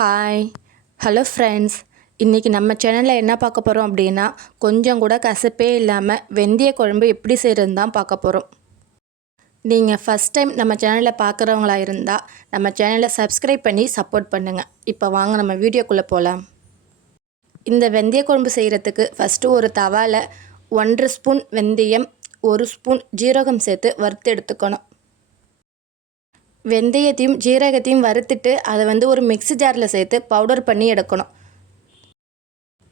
Hi hello friends, இன்றைக்கி நம்ம சேனலில் என்ன பார்க்க போகிறோம் அப்படின்னா, கொஞ்சம் கூட கசப்பே இல்லாமல் வெந்தய குழம்பு எப்படி செய்கிறதுன்னு தான் பார்க்க போகிறோம். நீங்கள் ஃபஸ்ட் டைம் நம்ம சேனலில் பார்க்குறவங்களா இருந்தால் நம்ம சேனலை சப்ஸ்கிரைப் பண்ணி சப்போர்ட் பண்ணுங்கள். இப்போ வாங்க நம்ம வீடியோக்குள்ளே போகலாம். இந்த வெந்தய குழம்பு செய்கிறதுக்கு ஃபஸ்ட்டு ஒரு தவாவில் 1.5 ஸ்பூன் வெந்தயம், 1 ஸ்பூன் ஜீரகம் சேர்த்து வறுத்து எடுத்துக்கணும். வெந்தயத்தையும் ஜீரகத்தையும் வறுத்துட்டு அதை ஒரு மிக்ஸி ஜாரில் சேர்த்து பவுடர் பண்ணி எடுக்கணும்.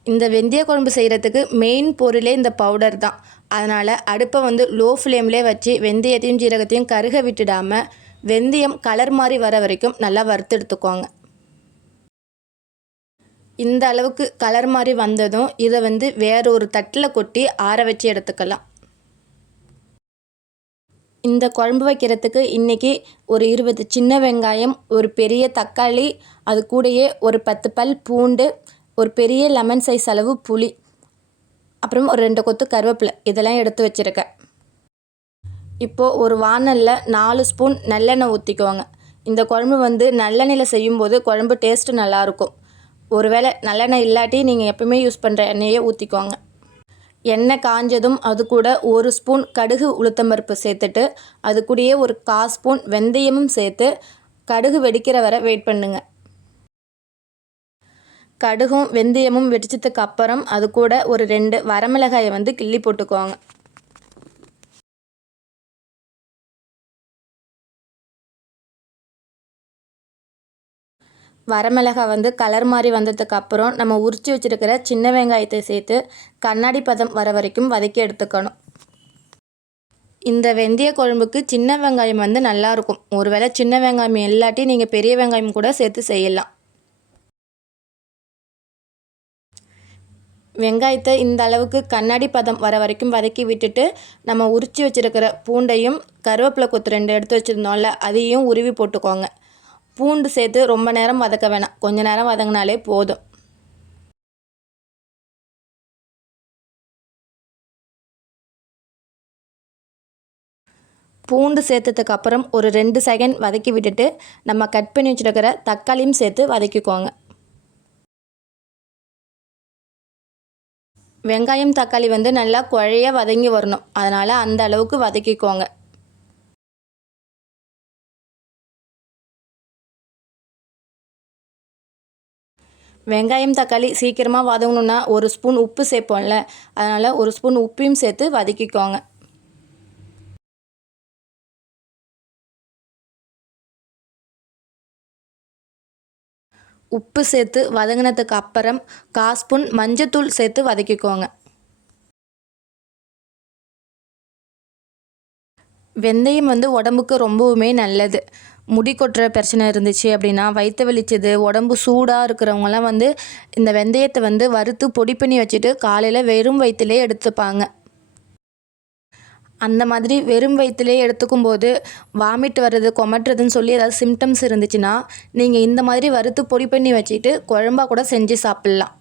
இந்த வெந்தய குழம்பு செய்கிறதுக்கு மெயின் பொருளே இந்த பவுடர் தான். அதனால் அடுப்பை லோ ஃப்ளேம்லேயே வச்சு வெந்தயத்தையும் ஜீரகத்தையும் கருக விட்டுடாமல் வெந்தயம் கலர் மாதிரி வர வரைக்கும் நல்லா வறுத்து எடுத்துக்கோங்க. இந்த அளவுக்கு கலர் மாதிரி வந்ததும் இதை வேறு ஒரு தட்டில் கொட்டி ஆற வச்சு எடுத்துக்கலாம். இந்த குழம்பு வைக்கிறதுக்கு இன்றைக்கி ஒரு 20 சின்ன வெங்காயம், ஒரு பெரிய தக்காளி, அது கூடயே ஒரு 10 பல் பூண்டு, ஒரு பெரிய லெமன் சைஸ் அளவு புளி, அப்புறம் ஒரு 2 கொத்து கருவேப்பிலை இதெல்லாம் எடுத்து வச்சுருக்கேன். இப்போது ஒரு வாணலில் 4 ஸ்பூன் நல்லெண்ணெய் ஊற்றிக்குவாங்க. இந்த குழம்பு நல்லெண்ணெயில் செய்யும்போது குழம்பு டேஸ்ட்டு நல்லாயிருக்கும். ஒருவேளை நல்லெண்ணெய் இல்லாட்டி நீங்கள் எப்பவுமே யூஸ் பண்ணுற எண்ணெயே ஊற்றிக்குவாங்க. எண்ணெய் காஞ்சதும் அது கூட 1 ஸ்பூன் கடுகு உளுத்தம்பருப்பு சேர்த்துட்டு அது கூடயே ஒரு 1/4 ஸ்பூன் வெந்தயமும் சேர்த்து கடுகு வெடிக்கிற வரை வெயிட் பண்ணுங்கள். கடுகும் வெந்தயமும் வெடிச்சதுக்கு அப்புறம் அது கூட ஒரு 2 வரமிளகாயை கிள்ளி போட்டுக்குவாங்க. வரமிளகாய் கலர் மாதிரி வந்ததுக்கு அப்புறம் நம்ம உரித்து வச்சுருக்கிற சின்ன வெங்காயத்தை சேர்த்து கண்ணாடி பதம் வர வரைக்கும் வதக்கி எடுத்துக்கணும். இந்த வெந்தய குழம்புக்கு சின்ன வெங்காயம் நல்லாயிருக்கும். ஒருவேளை சின்ன வெங்காயம் இல்லாட்டி நீங்கள் பெரிய வெங்காயம் கூட சேர்த்து செய்யலாம். வெங்காயத்தை இந்த அளவுக்கு கண்ணாடி பதம் வர வரைக்கும் வதக்கி விட்டுட்டு நம்ம உரித்து வச்சுருக்கிற பூண்டையும் கருவேப்பிலை கொத்து 2 எடுத்து வச்சுருந்தோம்ல அதையும் உருவி போட்டுக்கோங்க. பூண்டு சேர்த்து ரொம்ப நேரம் வதக்க வேணாம், கொஞ்ச நேரம் வதங்கினாலே போதும். பூண்டு சேர்த்ததுக்கு அப்புறம் ஒரு 2 செகண்ட் வதக்கி விட்டுட்டு நம்ம கட் பண்ணி வச்சுருக்கிற தக்காளியும் சேர்த்து வதக்கிக்கோங்க. வெங்காயம் தக்காளி நல்லா குழைய வதங்கி வரணும், அதனால் அந்த அளவுக்கு வதக்கிக்கோங்க. வெங்காயம் தக்காளி சீக்கிரமாக வதங்கணுன்னா 1 ஸ்பூன் உப்பு சேர்ப்போம்ல, அதனால் 1 ஸ்பூன் உப்பையும் சேர்த்து வதக்கிக்கோங்க. உப்பு சேர்த்து வதங்கினதுக்கு அப்புறம் 1/4 ஸ்பூன் மஞ்சத்தூள் சேர்த்து வதக்கிக்கோங்க. வெந்தயம் உடம்புக்கு ரொம்பவுமே நல்லது. முடி கொட்டுற பிரச்சனை இருந்துச்சு அப்படின்னா, வயிற்று வலிச்சது, உடம்பு சூடாக இருக்கிறவங்கலாம் இந்த வெந்தயத்தை வறுத்து பொடி பண்ணி வச்சுட்டு காலையில் வெறும் வயிற்றுலே எடுத்துப்பாங்க. அந்த மாதிரி வெறும் வயிற்றுலே எடுத்துக்கும் போது வாமிட் வர்றது, கொமட்டுறதுன்னு சொல்லி ஏதாவது சிம்டம்ஸ் இருந்துச்சுன்னா நீங்கள் இந்த மாதிரி வறுத்து பொடி பண்ணி வச்சுட்டு குழம்பா கூட செஞ்சு சாப்பிட்லாம்.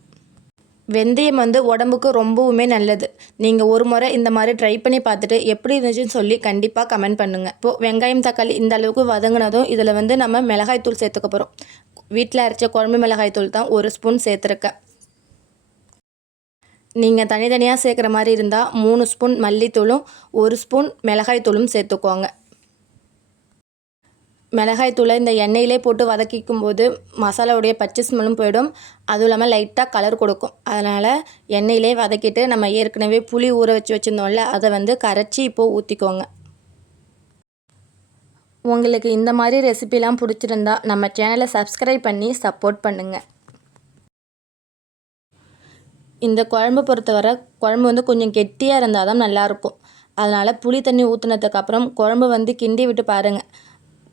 வெந்தயம் உடம்புக்கு ரொம்பவுமே நல்லது. நீங்கள் ஒரு முறை இந்த மாதிரி ட்ரை பண்ணி பார்த்துட்டு எப்படி இருந்துச்சுன்னு சொல்லி கண்டிப்பாக கமெண்ட் பண்ணுங்கள். இப்போது வெங்காயம் தக்காளி இந்த அளவுக்கு வதங்கினதும் இதில் நம்ம மிளகாய்த்தூள் சேர்த்துக்க போகிறோம். வீட்டில் அரைச்ச குழம்பு மிளகாய்த்தூள் தான் 1 ஸ்பூன் சேர்த்துருக்கேன். நீங்கள் தனித்தனியாக சேர்க்குற மாதிரி இருந்தால் 3 ஸ்பூன் மல்லித்தூளும் 1 ஸ்பூன் மிளகாய்த்தூளும் சேர்த்துக்கோங்க. மிளகாய்த்தூளை இந்த எண்ணெயிலே போட்டு வதக்கிக்கும் போது மசாலாவுடைய பச்சை ஸ்மெல்லும் போயிடும், அதுவும் இல்லாமல் லைட்டாக கலர் கொடுக்கும். அதனால் எண்ணெயிலே வதக்கிட்டு நம்ம ஏற்கனவே புளி ஊற வச்சு வச்சுருந்தோம்ல அதை கரைச்சி இப்போது ஊற்றிக்கோங்க. உங்களுக்கு இந்த மாதிரி ரெசிபிலாம் பிடிச்சிருந்தா நம்ம சேனலை சப்ஸ்கிரைப் பண்ணி சப்போர்ட் பண்ணுங்கள். இந்த குழம்பு பொறுத்தவரை குழம்பு கொஞ்சம் கெட்டியாக இருந்தால் தான் நல்லாயிருக்கும். அதனால் புளி தண்ணி ஊற்றுனதுக்கப்புறம் குழம்பு கிண்டி விட்டு பாருங்கள்.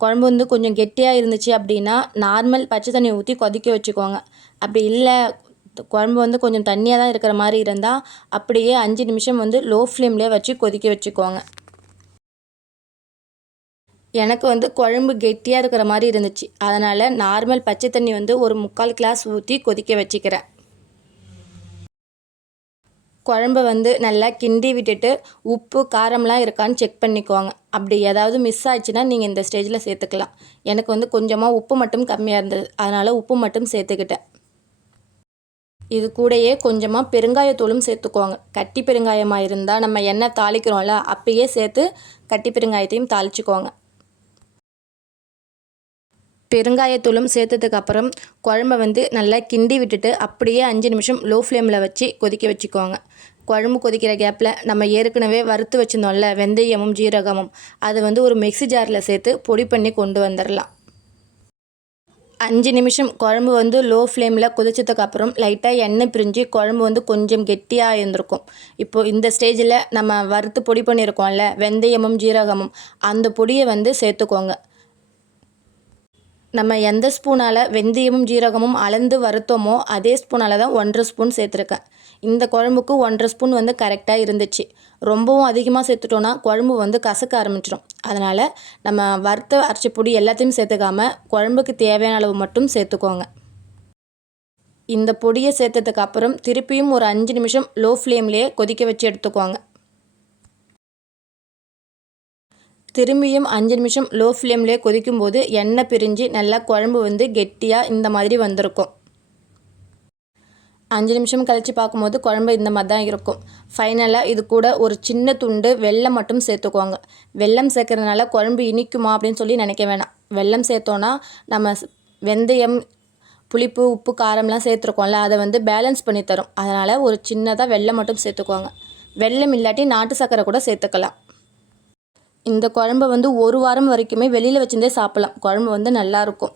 குழம்பு கொஞ்சம் கெட்டியாக இருந்துச்சு அப்படின்னா நார்மல் பச்சை தண்ணி ஊற்றி கொதிக்க வச்சுக்கோங்க. அப்படி இல்லை குழம்பு கொஞ்சம் தண்ணியாக தான் இருக்கிற மாதிரி இருந்தால் அப்படியே 5 நிமிஷம் லோ ஃப்ளேம்லேயே வச்சு கொதிக்க வச்சுக்கோங்க. எனக்கு குழம்பு கெட்டியாக இருக்கிற மாதிரி இருந்துச்சு, அதனால் நார்மல் பச்சை தண்ணி ஒரு 3/4 கிளாஸ் ஊற்றி கொதிக்க வச்சுக்கிறேன். குழம்ப வந்து நல்லா கிண்டி விட்டுட்டு உப்பு காரம்லாம் இருக்கான்னு செக் பண்ணிக்கோங்க. அப்படி ஏதாவது மிஸ் ஆச்சுன்னா நீங்கள் இந்த ஸ்டேஜில் சேர்த்துக்கலாம். எனக்கு வந்து கொஞ்சமாக உப்பு மட்டும் கம்மியாக இருந்தது, அதனால் உப்பு மட்டும் சேர்த்துக்கிட்டேன். இது கூடயே கொஞ்சமாக பெருங்காயத்தூளும் சேர்த்துக்கோங்க. கட்டி பெருங்காயமாக இருந்தால் நம்ம எண்ணெய் தாளிக்கிறோம்ல, அப்பயே சேர்த்து கட்டி பெருங்காயத்தையும் தாளிச்சுக்கோங்க. பெருங்காயத்தூளும் சேர்த்ததுக்கப்புறம் குழம்ப வந்து நல்லா கிண்டி விட்டுட்டு அப்படியே 5 நிமிஷம் லோ ஃப்ளேமில் வச்சு கொதிக்க வச்சுக்கோங்க. குழம்பு கொதிக்கிற கேப்பில் நம்ம ஏற்கனவே வறுத்து வச்சுருந்தோம்ல வெந்தயமும் ஜீரகமும், அதை வந்து ஒரு மிக்ஸி ஜாரில் சேர்த்து பொடி பண்ணி கொண்டு வந்துடலாம். 5 நிமிஷம் குழம்பு வந்து லோ ஃப்ளேமில் கொதிச்சதுக்கப்புறம் லைட்டாக எண்ணெய் பிரிஞ்சு குழம்பு வந்து கொஞ்சம் கெட்டியாக இருந்திருக்கும். இப்போது இந்த ஸ்டேஜில் நம்ம வறுத்து பொடி பண்ணியிருக்கோம்ல வெந்தயமும் ஜீரகமும், அந்த பொடியை வந்து சேர்த்துக்கோங்க. நம்ம எந்த ஸ்பூனால் வெந்தயமும் ஜீரகமும் அளந்து வறுத்தோமோ அதே ஸ்பூனால் தான் 1.5 ஸ்பூன் சேர்த்துருக்கேன். இந்த குழம்புக்கு 1.5 ஸ்பூன் வந்து கரெக்டாக இருந்துச்சு. ரொம்பவும் அதிகமாக சேர்த்துட்டோன்னா குழம்பு வந்து கசக்க ஆரம்பிச்சிடும். அதனால் நம்ம வறுத்த அரைச்ச பொடி எல்லாத்தையும் சேர்த்துக்காமல் குழம்புக்கு தேவையான அளவு மட்டும் சேர்த்துக்கோங்க. இந்த பொடியை சேர்த்ததுக்கு அப்புறம் திருப்பியும் ஒரு 5 நிமிஷம் லோ ஃப்ளேம்லேயே கொதிக்க வச்சு எடுத்துக்கோங்க. திரும்பியும் 5 நிமிஷம் லோ ஃப்ளேம்லேயே கொதிக்கும்போது எண்ணெய் பிரிஞ்சு நல்லா குழம்பு வந்து கெட்டியாக இந்த மாதிரி வந்திருக்கும். 5 நிமிஷம் கழித்து பார்க்கும்போது குழம்பு இந்த மாதிரி தான் இருக்கும். ஃபைனலாக இது கூட ஒரு சின்ன துண்டு வெல்லம் மட்டும் சேர்த்துக்கோங்க. வெல்லம் சேர்க்கறதுனால குழம்பு இனிக்குமா அப்படின்னு சொல்லி நினைக்க வேணாம். வெல்லம் சேர்த்தோன்னா நம்ம வெந்தயம், புளிப்பு, உப்பு, காரம்லாம் சேர்த்துருக்கோம்ல, அதை வந்து பேலன்ஸ் பண்ணி தரும். அதனால் ஒரு சின்னதாக வெல்லம் மட்டும் சேர்த்துக்கோங்க. வெல்லம் இல்லாட்டி நாட்டு சர்க்கரை கூட சேர்த்துக்கலாம். இந்த குழம்ப வந்து 1 வாரம் வரைக்குமே வெளியில் வச்சுருந்தே சாப்பிட்லாம். குழம்பு வந்து நல்லாயிருக்கும்.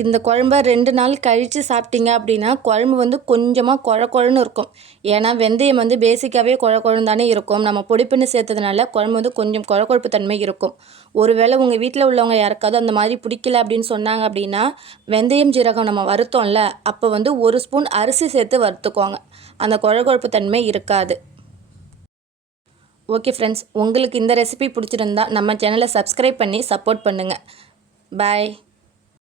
இந்த குழம்ப 2 நாள் கழித்து சாப்பிட்டீங்க அப்படின்னா குழம்பு வந்து கொஞ்சமாக குழ குழன்னு இருக்கும். ஏன்னா வெந்தயம் வந்து பேசிக்காகவே குழ குழன்னு தானே இருக்கும். நம்ம பொடி பண்ணி சேர்த்ததுனால குழம்பு வந்து கொஞ்சம் குழ குழப்பு தன்மை இருக்கும். ஒருவேளை உங்கள் வீட்டில் உள்ளவங்க யாருக்காவது அந்த மாதிரி பிடிக்கல அப்படின்னு சொன்னாங்க அப்படின்னா, வெந்தயம் ஜீரகம் நம்ம வறுத்தோம்ல, அப்போ வந்து 1 ஸ்பூன் அரிசி சேர்த்து வறுத்துக்கோங்க. அந்த குழ குழப்பு தன்மை இருக்காது. ஓகே ஃப்ரெண்ட்ஸ், உங்களுக்கு இந்த ரெசிபி பிடிச்சிருந்தா நம்ம சேனலை சப்ஸ்கிரைப் பண்ணி சப்போர்ட் பண்ணுங்கள். பாய்.